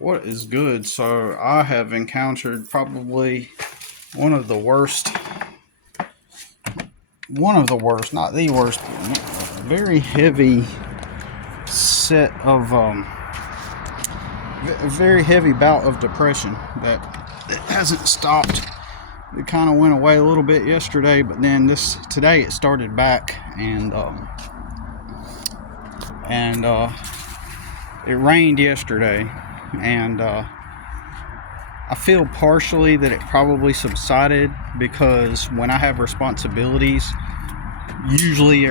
What is good? So I have encountered probably one of the worst, not the worst, very heavy set of, a very heavy bout of depression that hasn't stopped. It kind of went away a little bit yesterday, but then today it started back, and it rained yesterday, and I feel partially that it probably subsided because when I have responsibilities, usually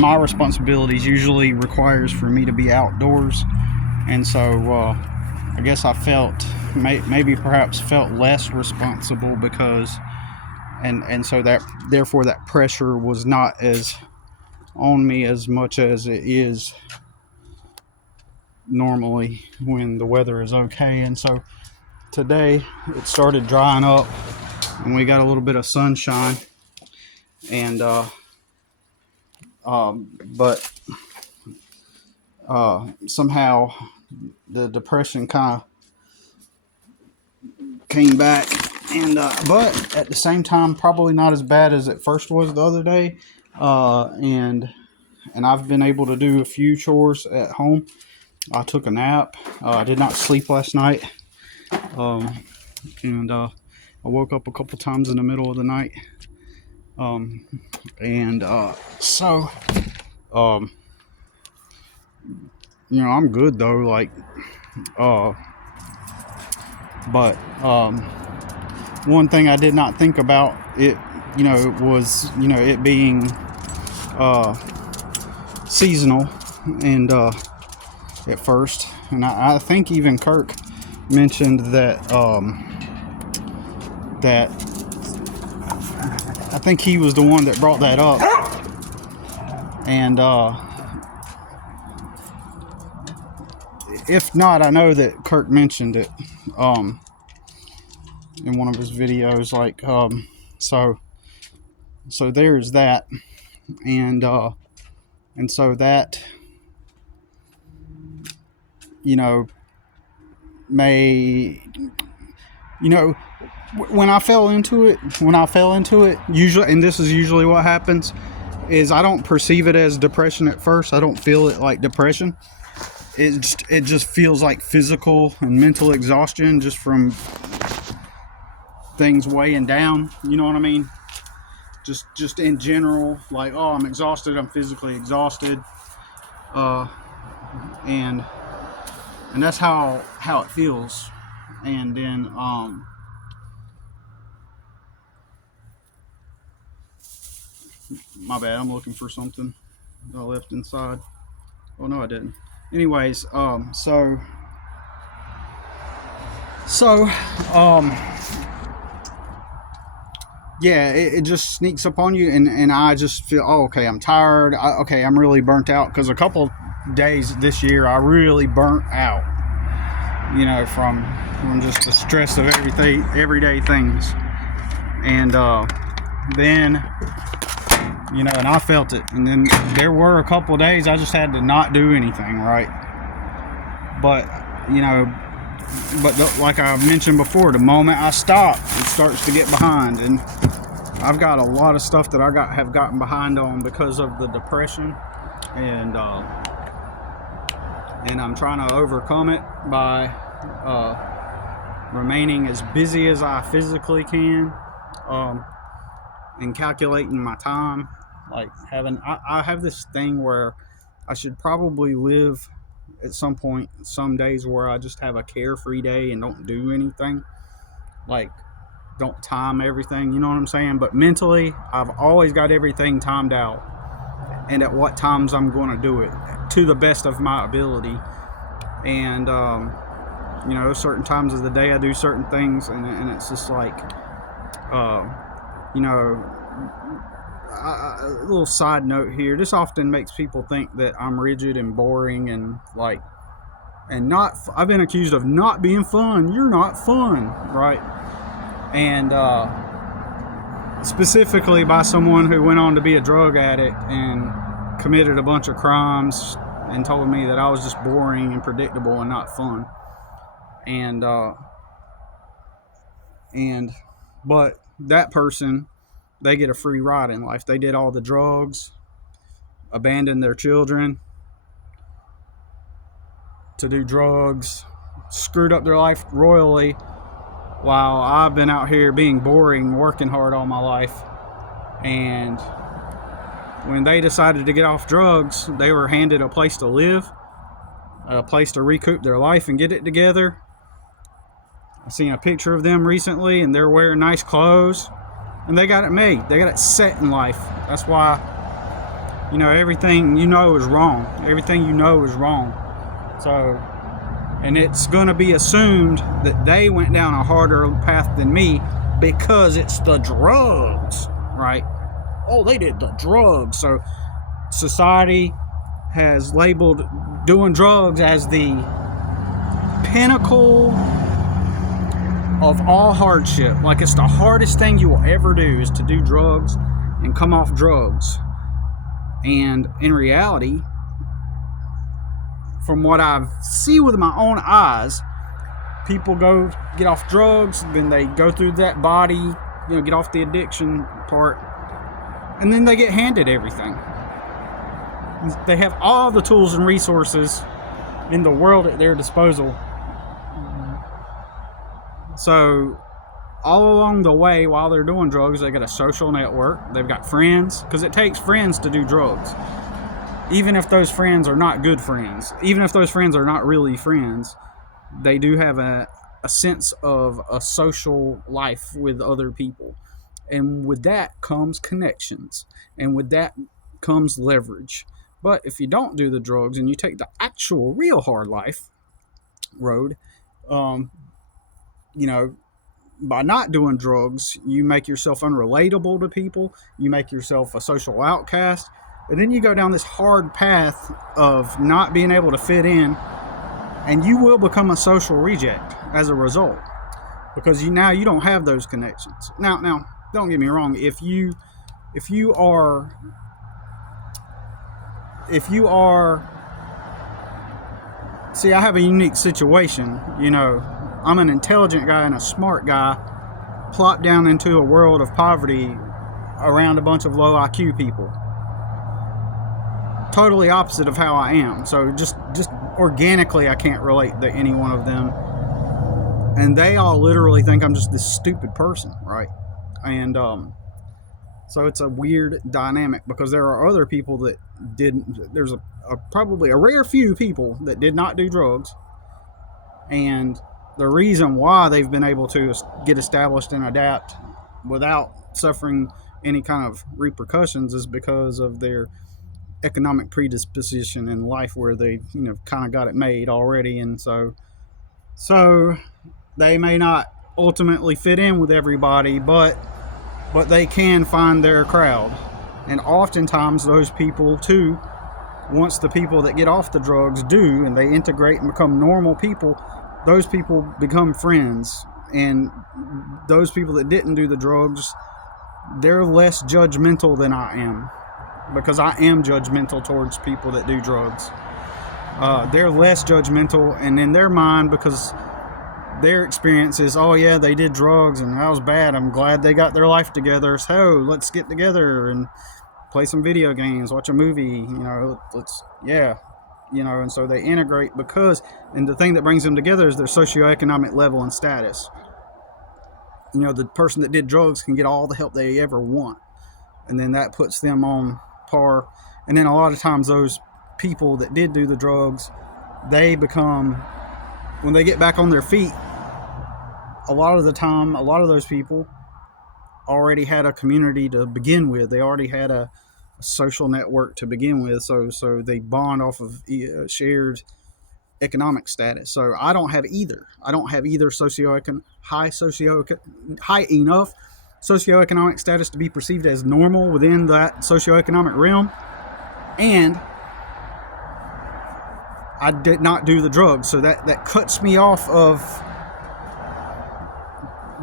my responsibilities usually requires for me to be outdoors, and so I guess I felt perhaps felt less responsible because and so that therefore that pressure was not as on me as much as it is normally when the weather is okay. And so today it started drying up and we got a little bit of sunshine, and but somehow the depression kind of came back, and but at the same time probably not as bad as it first was the other day, and I've been able to do a few chores at home. I took a nap. I did not sleep last night, and I woke up a couple times in the middle of the night, and so I'm good though, like but one thing I did not think about it, was it being seasonal, and at first, and I think even Kirk mentioned that that I think he was the one that brought that up, and if not, I know that Kirk mentioned it in one of his videos, like so there's that, and so that may when I fell into it, usually, and this is usually what happens, is I don't perceive it as depression at first. I don't feel it like depression. It just feels like physical and mental exhaustion just from things weighing down. You know what I mean? Just in general, like, oh, I'm exhausted. I'm physically exhausted, and that's how it feels. And then my bad, I'm looking for something I left inside. Oh no, I didn't. Anyways, yeah, it just sneaks up on you, and I just feel, oh, okay, I'm tired. I'm really burnt out, because a couple days this year I really burnt out, from just the stress of everyday things, and then and I felt it, and then there were a couple of days I just had to not do anything, right? But like I mentioned before, the moment I stop, it starts to get behind, and I've got a lot of stuff that have gotten behind on because of the depression, and I'm trying to overcome it by remaining as busy as I physically can, and calculating my time. Like I have this thing where I should probably live at some point, some days, where I just have a carefree day and don't do anything, like don't time everything, you know what I'm saying? But mentally, I've always got everything timed out, and at what times I'm going to do it to the best of my ability. And certain times of the day I do certain things, and it's just like a little side note here. This often makes people think that I'm rigid and boring, and not. I've been accused of not being fun. You're not fun, right? And specifically by someone who went on to be a drug addict and committed a bunch of crimes and told me that I was just boring and predictable and not fun. and but that person, they get a free ride in life. They did all the drugs, abandoned their children to do drugs, screwed up their life royally, while I've been out here being boring, working hard all my life. And when they decided to get off drugs, they were handed a place to live, a place to recoup their life and get it together. I seen a picture of them recently, and they're wearing nice clothes, and they got it made. They got it set in life. That's why, everything you know is wrong. Everything you know is wrong. So, and it's going to be assumed that they went down a harder path than me because it's the drugs, right? Oh, they did the drugs. So society has labeled doing drugs as the pinnacle of all hardship. Like, it's the hardest thing you will ever do is to do drugs and come off drugs. And in reality, from what I see with my own eyes, people go get off drugs, then they go through that body, get off the addiction part, and then they get handed everything. They have all the tools and resources in the world at their disposal. So all along the way, while they're doing drugs, they got a social network. They've got friends, because it takes friends to do drugs. Even if those friends are not good friends, even if those friends are not really friends, they do have a sense of a social life with other people. And with that comes connections. And with that comes leverage. But if you don't do the drugs and you take the actual real hard life road, by not doing drugs, you make yourself unrelatable to people. You make yourself a social outcast. And then you go down this hard path of not being able to fit in, and you will become a social reject as a result, because you don't have those connections. Now, don't get me wrong. If you are, see, I have a unique situation. I'm an intelligent guy and a smart guy, plopped down into a world of poverty around a bunch of low IQ people. Totally opposite of how I am. So just organically, I can't relate to any one of them. And they all literally think I'm just this stupid person, right? And so it's a weird dynamic, because there are other people that didn't. There's probably a rare few people that did not do drugs. And the reason why they've been able to get established and adapt without suffering any kind of repercussions is because of their economic predisposition in life, where they kind of got it made already. And so they may not ultimately fit in with everybody, but they can find their crowd. And oftentimes those people too, once the people that get off the drugs do, and they integrate and become normal people, those people become friends. And those people that didn't do the drugs, they're less judgmental than I am, because I am judgmental towards people that do drugs. They're less judgmental, and in their mind, because their experience is, oh yeah, they did drugs and that was bad, I'm glad they got their life together, so let's get together and play some video games, watch a movie, and so they integrate, and the thing that brings them together is their socioeconomic level and status. The person that did drugs can get all the help they ever want, and then that puts them on par. And then a lot of times those people that did do the drugs, they become, when they get back on their feet, a lot of the time, a lot of those people already had a community to begin with. They already had a social network to begin with, so they bond off of shared economic status. So I don't have either. I don't have either high enough socioeconomic status to be perceived as normal within that socioeconomic realm, and I did not do the drugs, so that cuts me off of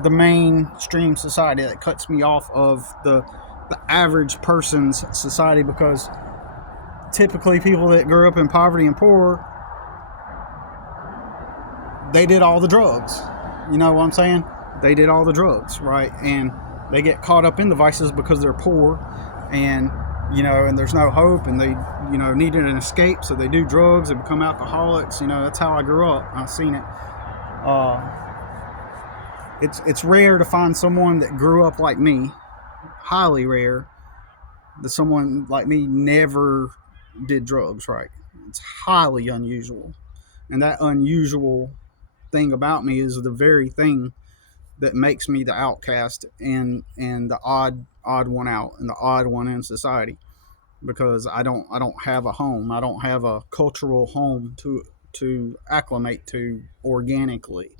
the mainstream society. That cuts me off of the average person's society, because typically people that grew up in poverty and poor, they did all the drugs. You know what I'm saying? They did all the drugs, right? And they get caught up in the vices because they're poor, and and there's no hope, and they needed an escape, so they do drugs and become alcoholics. That's how I grew up. I've seen it. It's rare to find someone that grew up like me, highly rare, that someone like me never did drugs, right? It's highly unusual. And that unusual thing about me is the very thing that makes me the outcast and the odd one out and the odd one in society, because I don't have a home. I don't have a cultural home to acclimate to organically,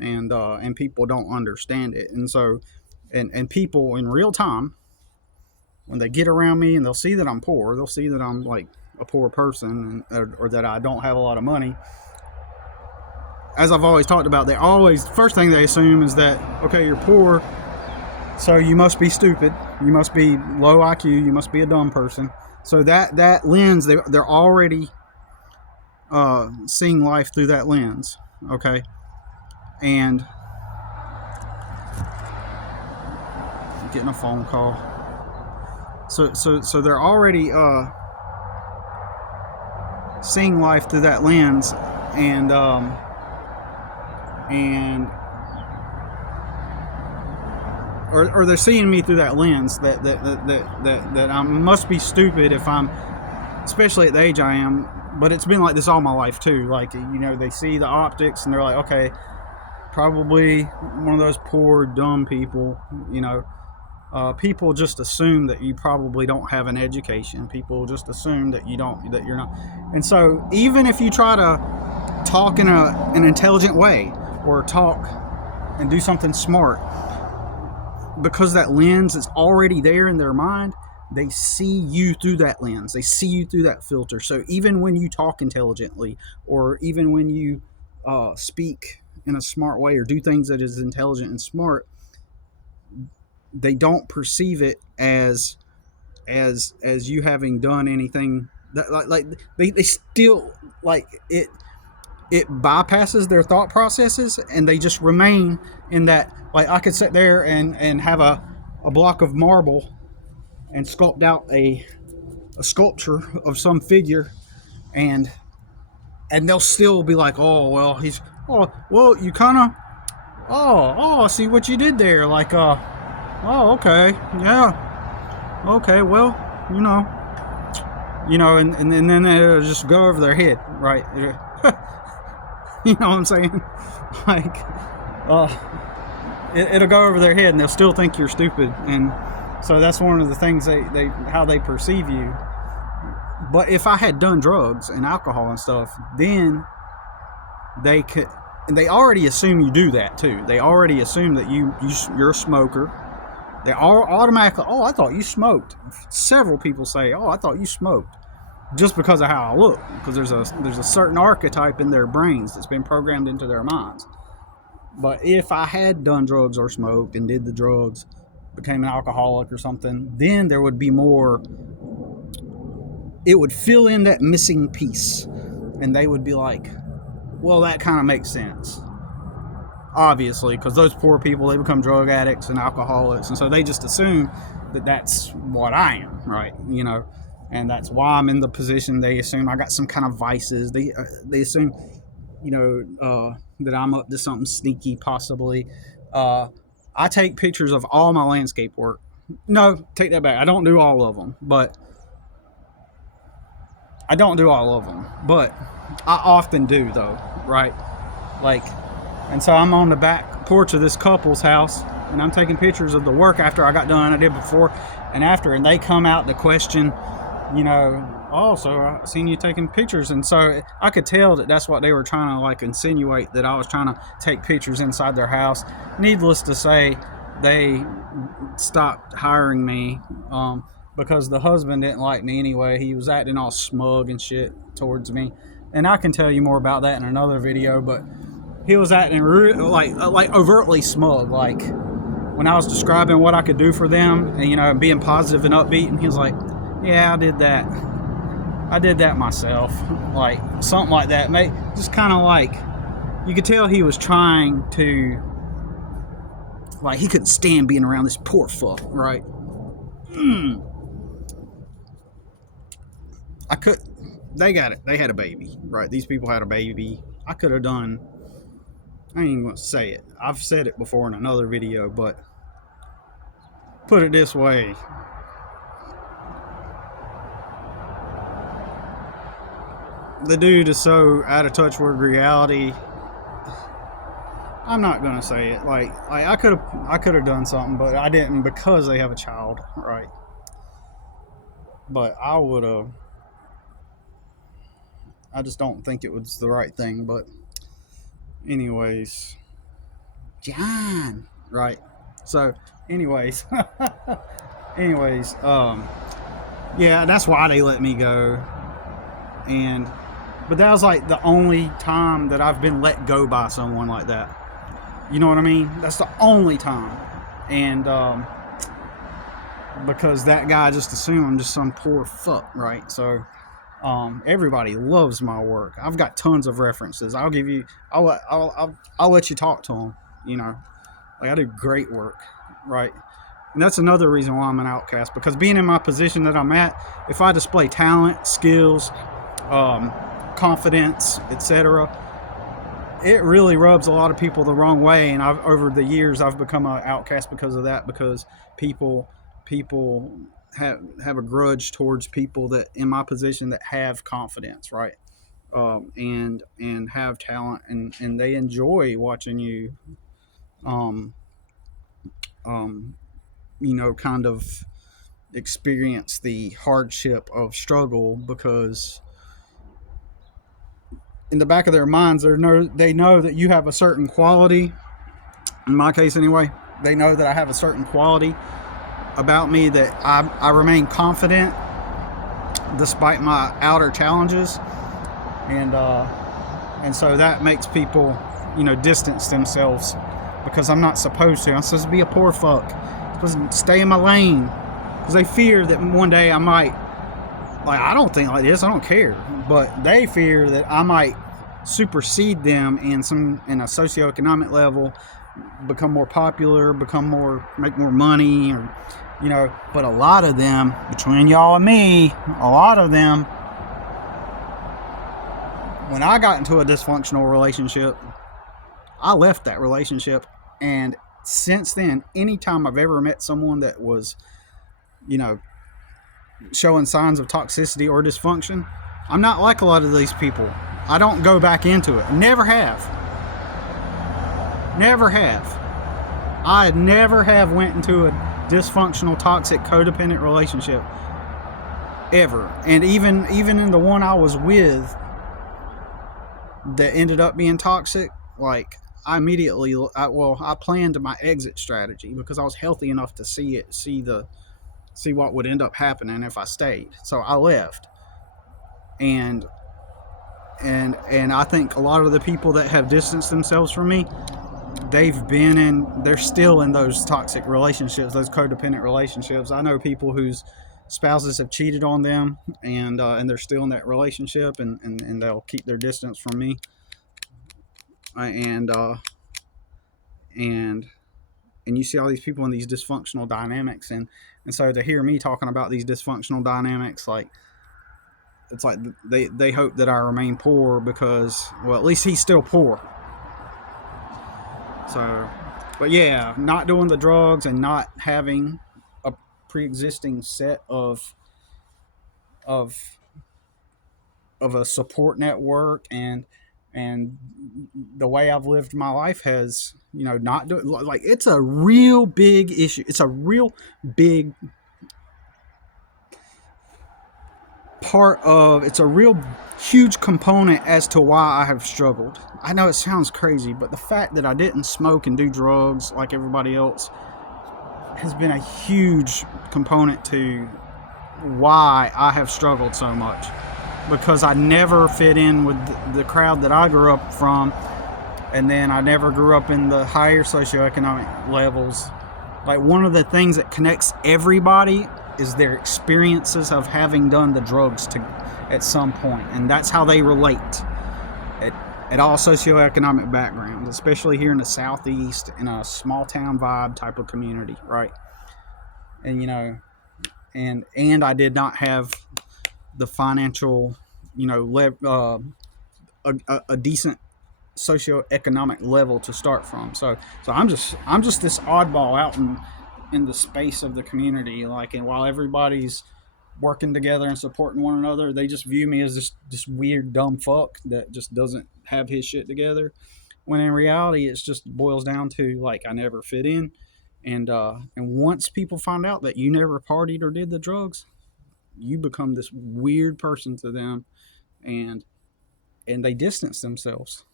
and people don't understand it. And so and people in real time, when they get around me and they'll see that I'm poor, they'll see that I'm like a poor person, or that I don't have a lot of money. As I've always talked about, first thing they assume is that, okay, you're poor, so you must be stupid, you must be low IQ, you must be a dumb person. So that lens, they're already seeing life through that lens, okay? And I'm getting a phone call. So they're already seeing life through that lens, and or they're seeing me through that lens that I must be stupid if I'm, especially at the age I am. But it's been like this all my life too. Like, they see the optics and they're like, okay, probably one of those poor dumb people. People just assume that you probably don't have an education. People just assume that you're not. And so even if you try to talk in an intelligent way, or talk and do something smart, because that lens is already there in their mind, they see you through that lens. They see you through that filter. So even when you talk intelligently, or even when you speak in a smart way, or do things that is intelligent and smart, they don't perceive it as you having done anything that, like they still, like, it bypasses their thought processes, and they just remain in that. Like, I could sit there and have a block of marble and sculpt out a sculpture of some figure, and they'll still be like, you kind of, I see what you did there, like, okay, yeah, okay, well, and then it'll just go over their head, right? You know what I'm saying? Like, it'll go over their head, and they'll still think you're stupid. And so that's one of the things how they perceive you. But if I had done drugs and alcohol and stuff, then they could. And they already assume you do that too. They already assume that you're a smoker. They all automatically, I thought you smoked. Several people say, I thought you smoked, just because of how I look, because there's a certain archetype in their brains that's been programmed into their minds. But if I had done drugs or smoked and did the drugs, became an alcoholic or something, then there would be more. It would fill in that missing piece, and they would be like, well, that kind of makes sense. Obviously, because those poor people, they become drug addicts and alcoholics, and so they just assume that that's what I am, right? And that's why I'm in the position. They assume I got some kind of vices. They assume, that I'm up to something sneaky, possibly. I take pictures of all my landscape work. No, take that back. I don't do all of them, but I often do, though, right? Like, and so I'm on the back porch of this couple's house, and I'm taking pictures of the work after I got done. I did before and after, and they come out to question, so I seen you taking pictures. And so I could tell that that's what they were trying to, like, insinuate, that I was trying to take pictures inside their house. Needless to say, they stopped hiring me because the husband didn't like me anyway. He was acting all smug and shit towards me, and I can tell you more about that in another video. But he was acting like overtly smug, like when I was describing what I could do for them, and being positive and upbeat, and he was like, yeah, I did that myself, like something like that. Just kind of like you could tell he was trying to, like, he couldn't stand being around this poor fuck, right? They got it. They had a baby, right? These people had a baby. I could have done, I ain't even going to say it. I've said it before in another video, but put it this way. The dude is so out of touch with reality. I'm not gonna say it. Like I could have done something, but I didn't because they have a child, right? But I would have. I just don't think it was the right thing. But anyways, John, right? So, anyways, yeah, that's why they let me go. But that was like the only time that I've been let go by someone like that. You know what I mean? That's the only time. And because that guy just assumed I'm just some poor fuck, right? So everybody loves my work. I've got tons of references. I'll let you talk to them. You know, like I do great work, right? And that's another reason why I'm an outcast, because being in my position that I'm at, if I display talent, skills, confidence, etc., it really rubs a lot of people the wrong way. And over the years I've become an outcast because of that, because people have a grudge towards people that in my position that have confidence, right? And have talent, and they enjoy watching you you know, kind of experience the hardship of struggle, because in the back of their minds they know that you have a certain quality. In my case anyway, they know that I have a certain quality about me, that I remain confident despite my outer challenges, and so that makes people, you know, distance themselves, because I'm not supposed to. I'm supposed to be a poor fuck. I'm supposed to stay in my lane, because they fear that one day I might, like, I don't think like this, I don't care, but they fear that I might supersede them in a socioeconomic level, become more popular, make more money, or, you know. But a lot of them, between y'all and me, a lot of them, when I got into a dysfunctional relationship, I left that relationship. And since then, anytime I've ever met someone that was, you know, showing signs of toxicity or dysfunction, I'm not like a lot of these people. I don't go back into it. Never have. I never have went into a dysfunctional, toxic, codependent relationship ever. And even in the one I was with that ended up being toxic, like, I planned my exit strategy, because I was healthy enough to see what would end up happening if I stayed. So I left. And I think a lot of the people that have distanced themselves from me, they're still in those toxic relationships, those codependent relationships. I know people whose spouses have cheated on them, and they're still in that relationship, and they'll keep their distance from me. And you see all these people in these dysfunctional dynamics, and so to hear me talking about these dysfunctional dynamics, like, it's like they hope that I remain poor, because, well, at least he's still poor. So, but yeah, not doing the drugs and not having a pre-existing set of a support network, and the way I've lived my life has, you know, not doing, like, it's a real big issue. It's a real big it's a real huge component as to why I have struggled. I know it sounds crazy, but the fact that I didn't smoke and do drugs like everybody else has been a huge component to why I have struggled so much, because I never fit in with the crowd that I grew up from, and then I never grew up in the higher socioeconomic levels. Like, one of the things that connects everybody is their experiences of having done the drugs at some point, and that's how they relate. at all socioeconomic backgrounds, especially here in the Southeast in a small town vibe type of community, right? And and I did not have the financial, a decent socioeconomic level to start from. So I'm just this oddball out in the space of the community, like, and while everybody's working together and supporting one another, they just view me as this weird dumb fuck that just doesn't have his shit together. When in reality, it's just boils down to, like, I never fit in, and once people find out that you never partied or did the drugs, you become this weird person to them, and they distance themselves.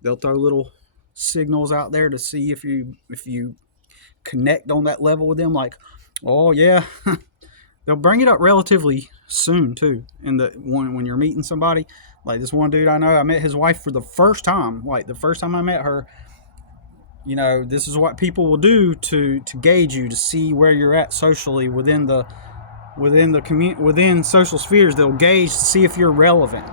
They'll throw little signals out there to see if you connect on that level with them, like, oh yeah. They'll bring it up relatively soon too. In the one when you're meeting somebody, like this one dude I know, I met his wife for the first time. Like the first time I met her, this is what people will do to gauge you, to see where you're at socially within social spheres. They'll gauge to see if you're relevant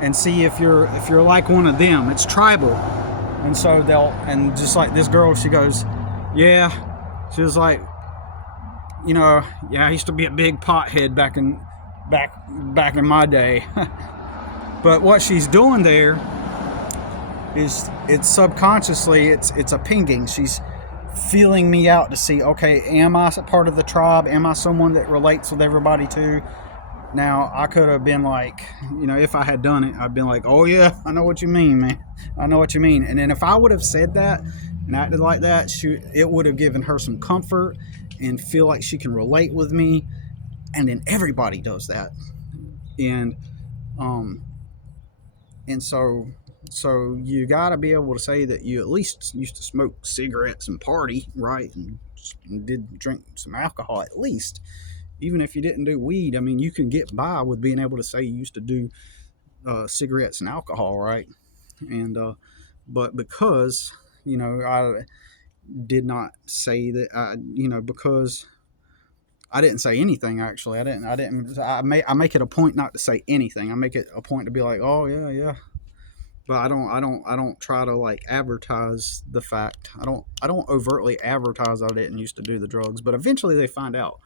and see if you're like one of them. It's tribal, and so and just like this girl, she goes, yeah, she was like, yeah, I used to be a big pothead back in my day. But what she's doing there is, it's subconsciously, it's a pinging. She's feeling me out to see, okay, am I a part of the tribe? Am I someone that relates with everybody too? Now, I could have been like, if I had done it, I'd been like, oh yeah, I know what you mean, man. I know what you mean. And then if I would have said that and acted like that, it would have given her some comfort and feel like she can relate with me. And then everybody does that. And so you got to be able to say that you at least used to smoke cigarettes and party, right? And did drink some alcohol at least. Even if you didn't do weed, I mean, you can get by with being able to say you used to do cigarettes and alcohol, right? And but because I did not say that, because I didn't say anything. Actually, I make it a point not to say anything. I make it a point to be like, oh yeah, but I don't try to like advertise the fact. I don't overtly advertise I didn't used to do the drugs, but eventually they find out.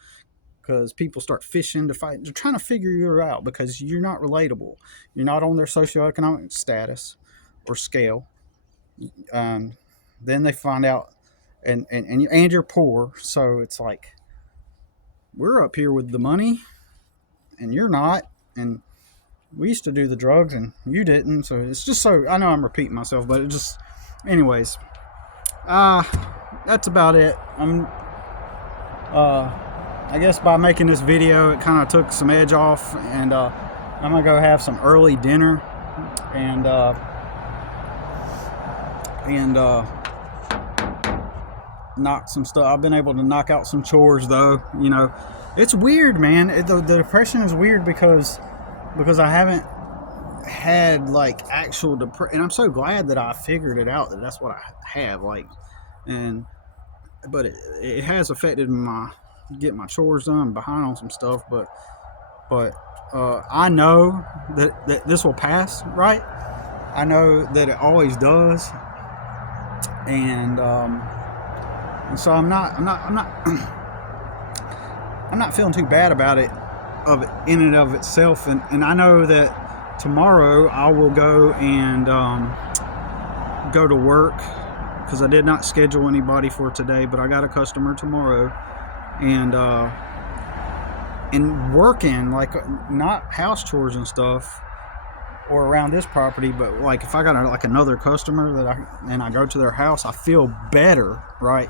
Because people start fishing to fight. They're trying to figure you out because you're not relatable. You're not on their socioeconomic status or scale. Then they find out, and you're poor. So it's like, we're up here with the money, and you're not. And we used to do the drugs, and you didn't. So it's just so, I know I'm repeating myself, but it just, anyways. That's about it. I guess by making this video, it kind of took some edge off, and I'm gonna go have some early dinner, and knock some stuff. I've been able to knock out some chores though. It's weird, man. The depression is weird because I haven't had like actual depression, and I'm so glad that I figured it out, that that's what I have. Like, but it has affected get my chores done. I'm behind on some stuff, but I know that this will pass, right? I know that it always does, and so I'm not I'm not feeling too bad about it in and of itself, and I know that tomorrow I will go and go to work, because I did not schedule anybody for today, but I got a customer tomorrow. And working, like, not house chores and stuff or around this property, but like if I got like another customer and I go to their house, I feel better, right?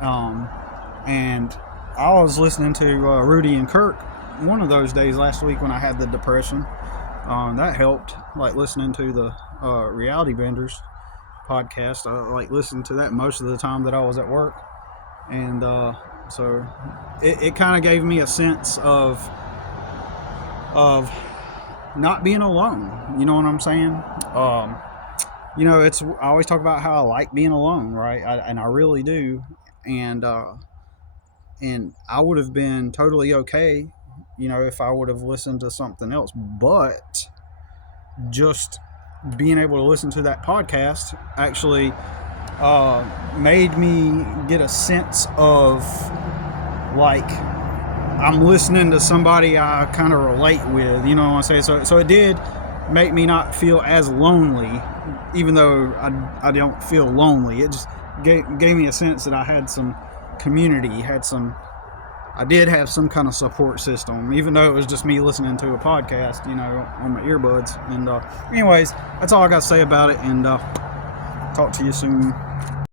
And I was listening to Rudy and Kirk one of those days last week when I had the depression. That helped, like listening to the Reality Benders podcast. I like listened to that most of the time that I was at work, and so it kind of gave me a sense of not being alone. You know what I'm saying? I always talk about how I like being alone, right? And I really do. And I would have been totally okay, if I would have listened to something else. But just being able to listen to that podcast actually made me get a sense of like I'm listening to somebody I kind of relate with, you know what I'm saying? So it did make me not feel as lonely, even though I don't feel lonely. It just gave me a sense that I had some community, I did have some kind of support system, even though it was just me listening to a podcast, you know, on my earbuds. And anyways, that's all I got to say about it, and talk to you soon.